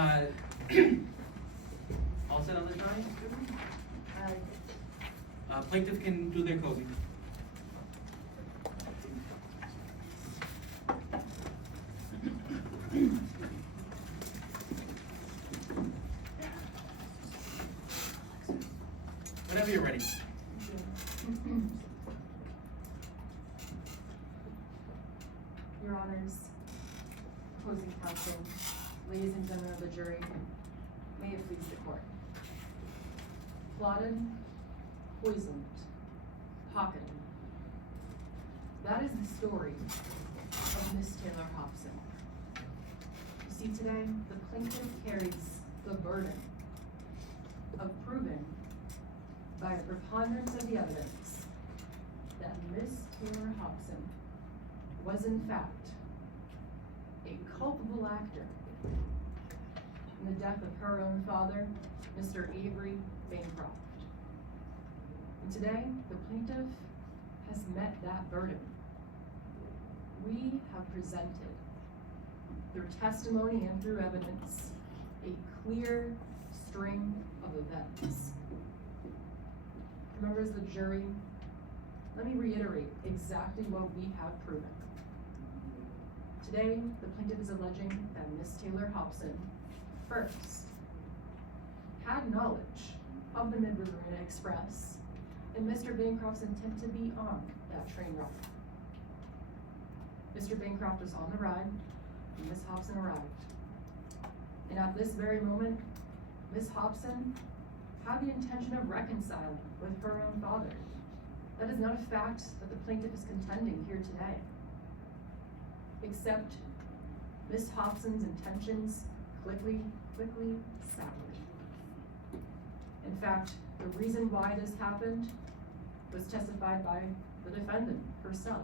All set on the time? Plaintiff can do their closing. Whenever you're ready. Your Honors, opposing counsel, ladies and gentlemen of the jury, may it please the court. Plotted, poisoned, pocketed. That is the story of Miss Taylor Hobson. You see, today, the plaintiff carries the burden of proving by a preponderance of the evidence that Miss Taylor Hobson was in fact a culpable actor in the death of her own father, Mr. Avery Bancroft. And today, the plaintiff has met that burden. We have presented, through testimony and through evidence, a clear string of events. Members of the jury, let me reiterate exactly what we have proven. Today, the plaintiff is alleging that Miss Taylor Hobson first had knowledge of the Mid-River Express and Mr. Bancroft's intent to be on that train ride. Mr. Bancroft was on the ride when Miss Hobson arrived. And at this very moment, Miss Hobson had the intention of reconciling with her own father. That is not a fact that the plaintiff is contending here today. Except Miss Hobson's intentions quickly soured. In fact, the reason why this happened was testified by the defendant herself.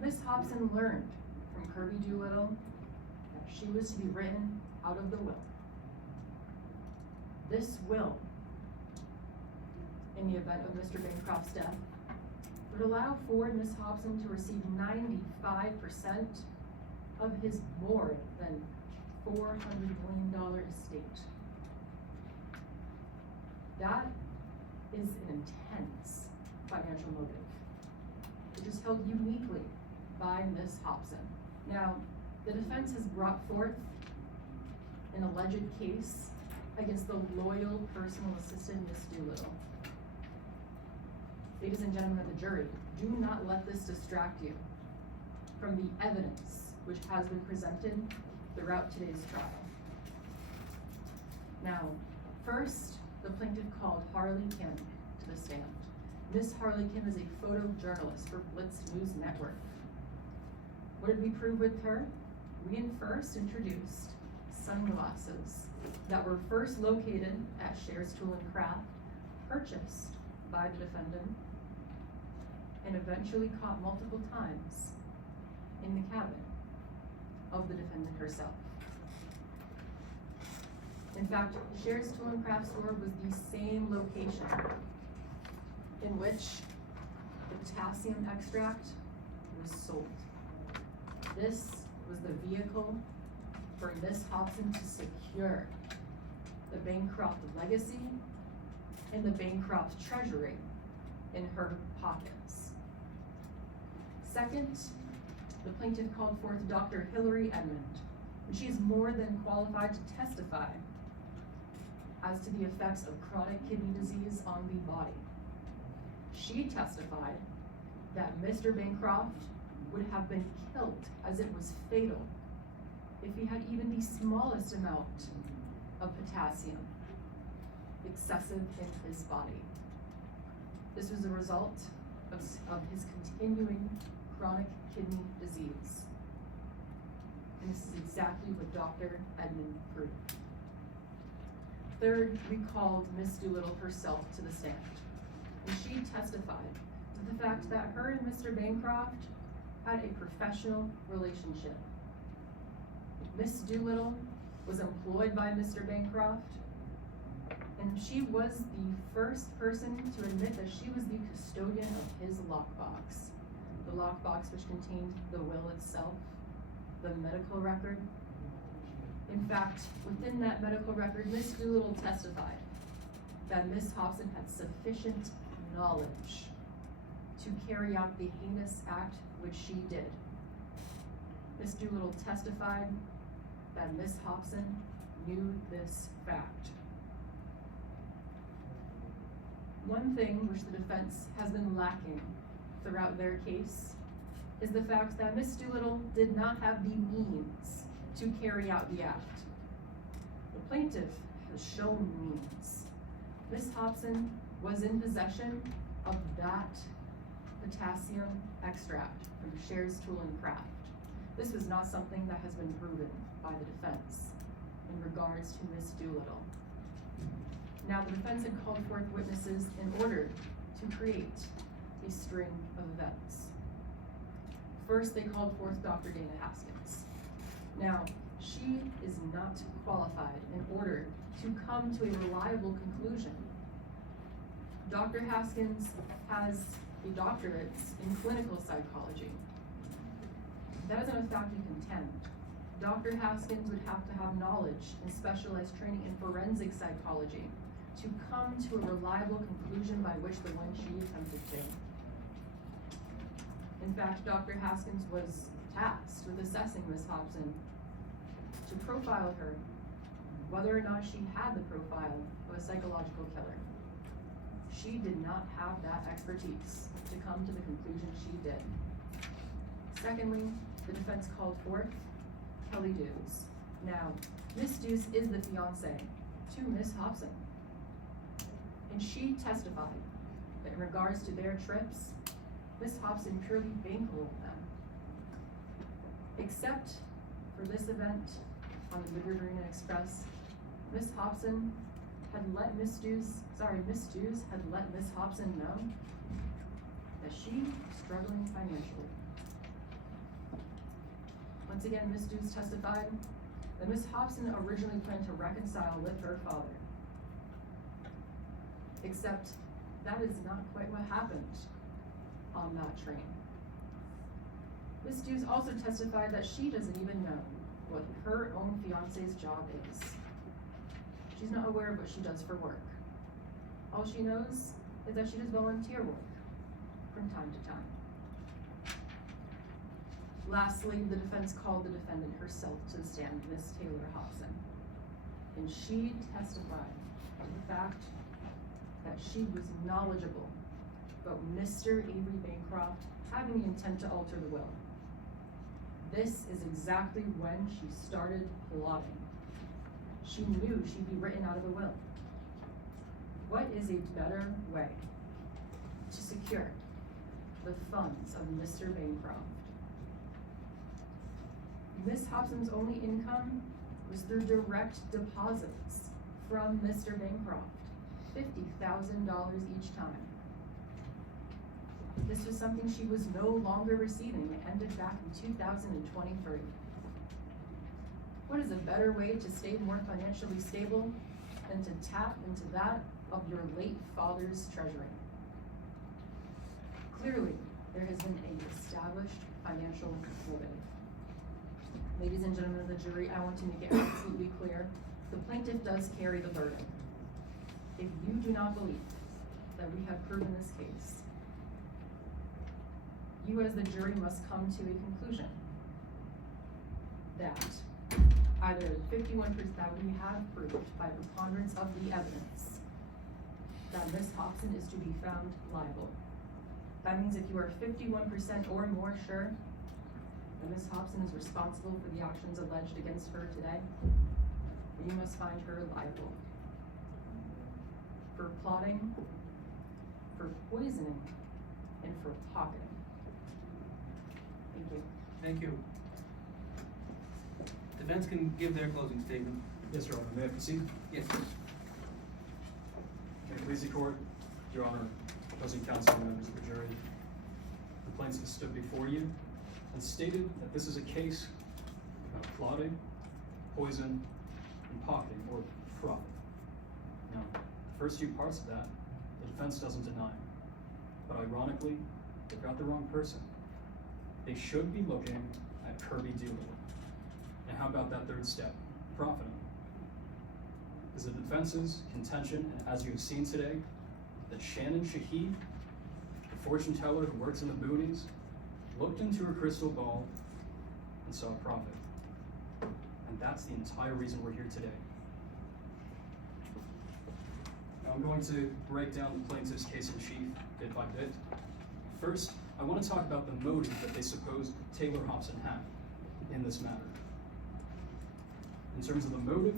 Miss Hobson learned from Kirby Doolittle that she was to be written out of the will. This will, in the event of Mr. Bancroft's death, would allow for Miss Hobson to receive 95% of his more than $400 million estate. That is an intense financial motive, which is held uniquely by Miss Hobson. Now, the defense has brought forth an alleged case against the loyal personal assistant, Miss Doolittle. Ladies and gentlemen of the jury, do not let this distract you from the evidence which has been presented throughout today's trial. Now, first, the plaintiff called Harley Kim to the stand. Miss Harley Kim is a photojournalist for Blitz News Network. What did we prove with her? We first introduced sunglasses that were first located at Shares Tool and Craft, purchased by the defendant, and eventually caught multiple times in the cabin of the defendant herself. In fact, Shares Tool and Craft store was the same location in which the potassium extract was sold. This was the vehicle for Miss Hobson to secure the Bancroft legacy and the Bancroft treasury in her pockets. Second, the plaintiff called forth Dr. Hillary Edmond, and she is more than qualified to testify as to the effects of chronic kidney disease on the body. She testified that Mr. Bancroft would have been killed, as it was fatal, if he had even the smallest amount of potassium excessive in his body. This was a result of his continuing chronic kidney disease. And this is exactly what Dr. Edmond proved. Third, we called Miss Doolittle herself to the stand. And she testified to the fact that her and Mr. Bancroft had a professional relationship. Miss Doolittle was employed by Mr. Bancroft, and she was the first person to admit that she was the custodian of his lockbox. The lockbox which contained the will itself, the medical record, In fact, within that medical record, Miss Doolittle testified that Miss Hobson had sufficient knowledge to carry out the heinous act which she did. Miss Doolittle testified that Miss Hobson knew this fact. One thing which the defense has been lacking throughout their case is the fact that Miss Doolittle did not have the means to carry out the act. The plaintiff has shown means. Miss Hobson was in possession of that potassium extract from Shares Tool and Craft. This was not something that has been proven by the defense in regards to Miss Doolittle. Now, the defense had called forth witnesses in order to create a string of events. First, they called forth Dr. Dana Haskins. Now, she is not qualified in order to come to a reliable conclusion. Dr. Haskins has a doctorate in clinical psychology. That isn't a fact we contend. Dr. Haskins would have to have knowledge and specialized training in forensic psychology to come to a reliable conclusion by which the one she attempted to. In fact, Dr. Haskins was tasked with assessing Miss Hobson to profile her, whether or not she had the profile of a psychological killer. She did not have that expertise to come to the conclusion she did. Secondly, the defense called forth Kelly Dews. Now, Miss Dews is the fiance to Miss Hobson. And she testified that in regards to their trips, Miss Hobson purely bankrolled them. Except for this event on the Mid Riverina Express, Miss Hobson had let Miss Dews had let Miss Hobson know that she was struggling financially. Once again, Miss Dews testified that Miss Hobson originally planned to reconcile with her father. Except that is not quite what happened on that train. Miss Dews also testified that she doesn't even know what her own fiance's job is. She's not aware of what she does for work. All she knows is that she does volunteer work from time to time. Lastly, the defense called the defendant herself to the stand, Miss Taylor Hobson. And she testified to the fact that she was knowledgeable about Mr. Avery Bancroft having the intent to alter the will. This is exactly when she started plotting. She knew she'd be written out of the will. What is a better way to secure the funds of Mr. Bancroft? Miss Hobson's only income was through direct deposits from Mr. Bancroft, $50,000 each time. This was something she was no longer receiving. It ended back in 2023. What is a better way to stay more financially stable than to tap into that of your late father's treasury? Clearly, there has been an established financial motive. Ladies and gentlemen of the jury, I want to make it absolutely clear, the plaintiff does carry the burden. If you do not believe that we have proven this case, you as the jury must come to a conclusion that either 51% that we have proved by preponderance of the evidence that Miss Hobson is to be found liable. That means if you are 51% or more sure that Miss Hobson is responsible for the actions alleged against her today, you must find her liable for plotting, for poisoning, and for pocketing. Thank you. Thank you. Defense can give their closing statement. Yes, Your Honor. May I proceed? Yes. May it please the court, Your Honor, opposing counsel and members of the jury. The plaintiff stood before you and stated that this is a case about plotting, poison, and pocketing, or fraud. Now, the first two parts of that, the defense doesn't deny. But ironically, they've got the wrong person. They should be looking at Kirby Doolittle. And how about that third step? profiting. Is the defense's contention, and as you have seen today, that Shannon Shahid, the fortune teller who works in the boonies, looked into her crystal ball and saw profit. And that's the entire reason we're here today. Now I'm going to break down the plaintiff's case in chief bit by bit. First, I want to talk about the motive that they suppose Taylor Hobson had in this matter. In terms of the motive,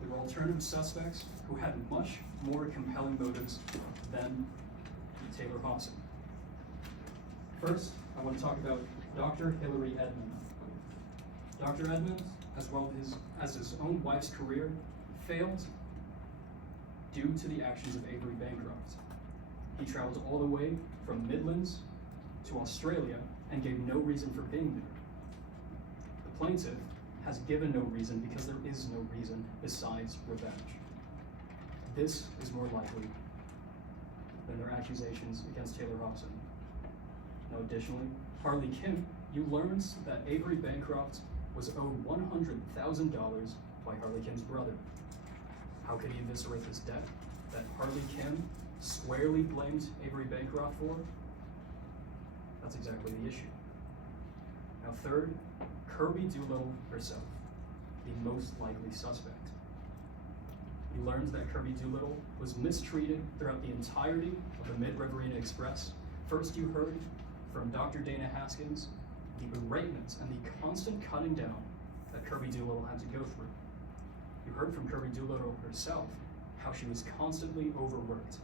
there were alternative suspects who had much more compelling motives than Taylor Hobson. First, I want to talk about Dr. Hillary Edmond. Dr. Edmond, as well as his own wife's career, failed due to the actions of Avery Bancroft. He traveled all the way from Midlands to Australia and gave no reason for being there. The plaintiff has given no reason because there is no reason besides revenge. This is more likely than their accusations against Taylor Hobson. Now additionally, Harley Kim, you learned that Avery Bancroft was owed $100,000 by Harley Kim's brother. How could he eviscerate this debt that Harley Kim squarely blamed Avery Bancroft for? That's exactly the issue. Now third, Kirby Doolittle herself, the most likely suspect. You learned that Kirby Doolittle was mistreated throughout the entirety of the Mid-Riverina Express. First you heard from Dr. Dana Haskins the beratement and the constant cutting down that Kirby Doolittle had to go through. You heard from Kirby Doolittle herself how she was constantly overworked.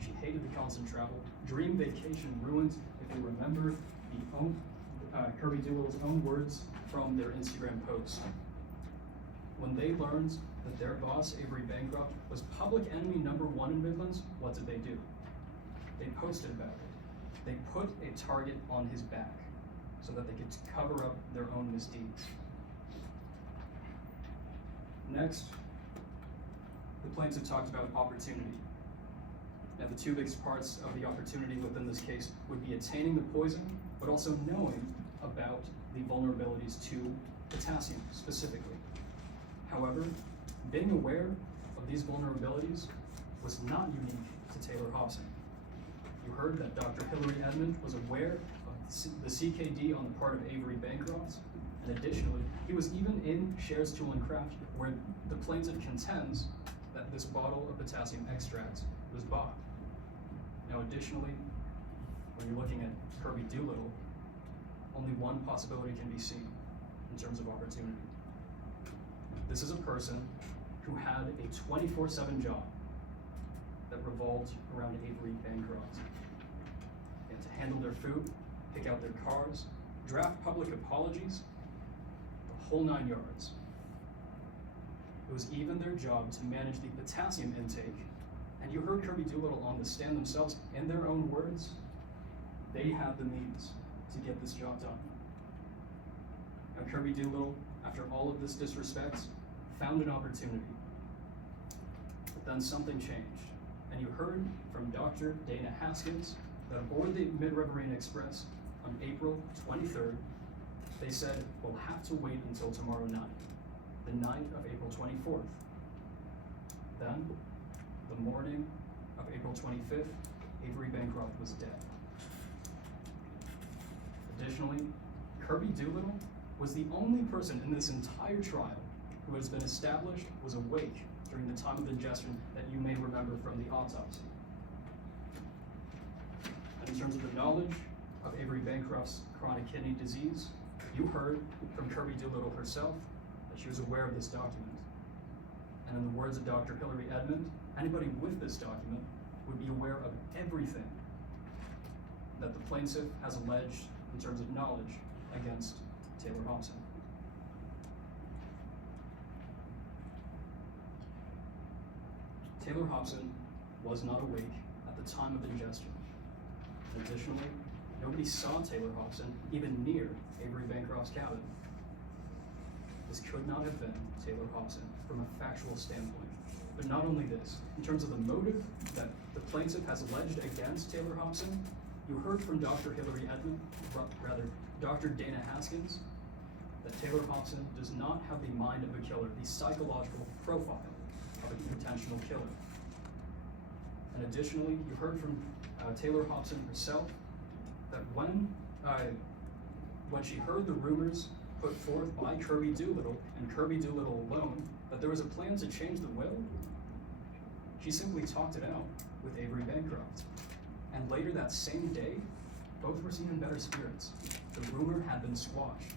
She hated the constant travel. Dream vacation ruined, if you remember Kirby Doolittle's own words from their Instagram post. When they learned that their boss, Avery Bancroft, was public enemy #1 in Midlands, what did they do? They posted about it. They put a target on his back so that they could cover up their own misdeeds. Next, the plaintiff talked about opportunity. Now, the two biggest parts of the opportunity within this case would be attaining the poison, but also knowing about the vulnerabilities to potassium specifically. However, being aware of these vulnerabilities was not unique to Taylor Hobson. You heard that Dr. Hillary Edmond was aware of the CKD on the part of Avery Bancroft, and additionally, he was even in Cher's Tool and Craft, where the plaintiff contends that this bottle of potassium extract was bought. Now additionally, when you're looking at Kirby Doolittle, only one possibility can be seen in terms of opportunity. This is a person who had a 24/7 job that revolved around Avery Bancroft. They had to handle their food, pick out their cars, draft public apologies, the whole 9 yards. It was even their job to manage the potassium intake, and you heard Kirby Doolittle on the stand themselves, in their own words, they had the means to get this job done. Now Kirby Doolittle, after all of this disrespect, found an opportunity. But then something changed, and you heard from Dr. Dana Haskins that aboard the Mid-Riverina Express on April 23rd, they said, we'll have to wait until tomorrow night, the night of April 24th. Then, the morning of April 25th, Avery Bancroft was dead. Additionally, Kirby Doolittle was the only person in this entire trial who has been established was awake during the time of ingestion that you may remember from the autopsy. And in terms of the knowledge of Avery Bancroft's chronic kidney disease, you heard from Kirby Doolittle herself that she was aware of this document. And in the words of Dr. Hillary Edmond, anybody with this document would be aware of everything that the plaintiff has alleged in terms of knowledge against Taylor Hobson. Taylor Hobson was not awake at the time of ingestion. Additionally, nobody saw Taylor Hobson even near Avery Bancroft's cabin. This could not have been Taylor Hobson from a factual standpoint. But not only this, in terms of the motive that the plaintiff has alleged against Taylor Hobson, you heard from Dr. Hillary Edmond, rather Dr. Dana Haskins, that Taylor Hobson does not have the mind of a killer, the psychological profile of an intentional killer. And additionally, you heard from Taylor Hobson herself that when she heard the rumors put forth by Kirby Doolittle, and Kirby Doolittle alone, that there was a plan to change the will, she simply talked it out with Avery Bancroft. And later that same day, both were seen in better spirits. The rumor had been squashed.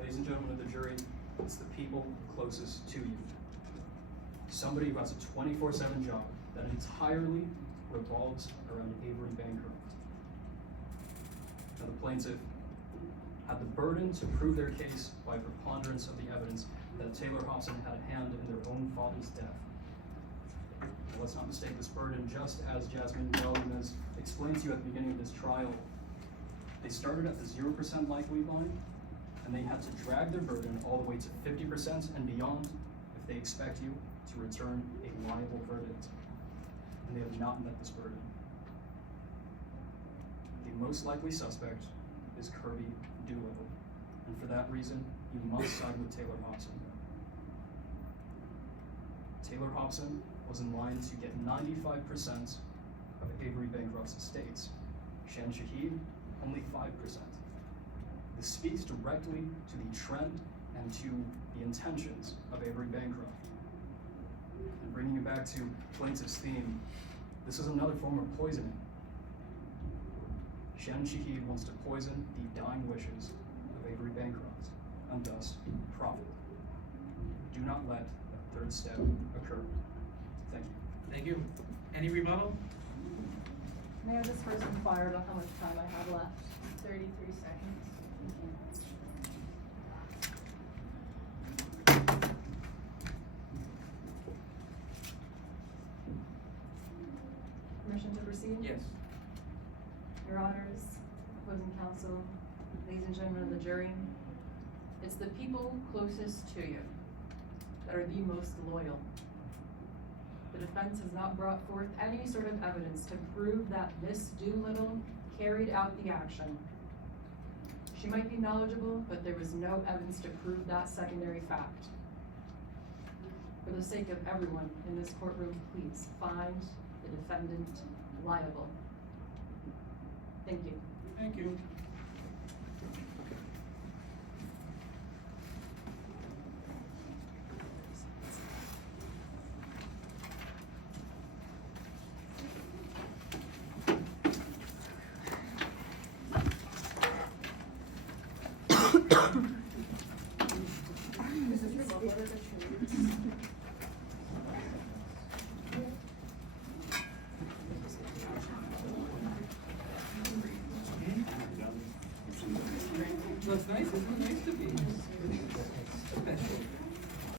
Ladies and gentlemen of the jury, it's the people closest to you. Somebody who has a 24/7 job that entirely revolves around Avery Bancroft. Now, the plaintiff had the burden to prove their case by preponderance of the evidence that Taylor Hobson had a hand in their own father's death. Now, let's not mistake this burden, just as Jasmine Weldon explained to you at the beginning of this trial. They started at the 0% likely line, and they had to drag their burden all the way to 50% and beyond if they expect you to return a liable verdict. And they have not met this burden. The most likely suspect is Kirby Doolittle, and for that reason, you must side with Taylor Hobson. Taylor Hobson was in line to get 95% of Avery Bancroft's estates. Shan Shahid, only 5%. This speaks directly to the trend and to the intentions of Avery Bancroft. And bringing you back to plaintiff's theme, this is another form of poisoning. Shannon Shahid wants to poison the dying wishes of Avery Bancroft, and thus profit. Do not let a third step occur. Thank you. Thank you. Any rebuttal? May I just first inquire about how much time I have left? 33 seconds. Permission to proceed? Yes. Your Honors, opposing counsel, ladies and gentlemen of the jury, it's the people closest to you that are the most loyal. The defense has not brought forth any sort of evidence to prove that Miss Doolittle carried out the action. She might be knowledgeable, but there was no evidence to prove that secondary fact. For the sake of everyone in this courtroom, please find the defendant liable. Thank you. Thank you. Looks nice, isn't it?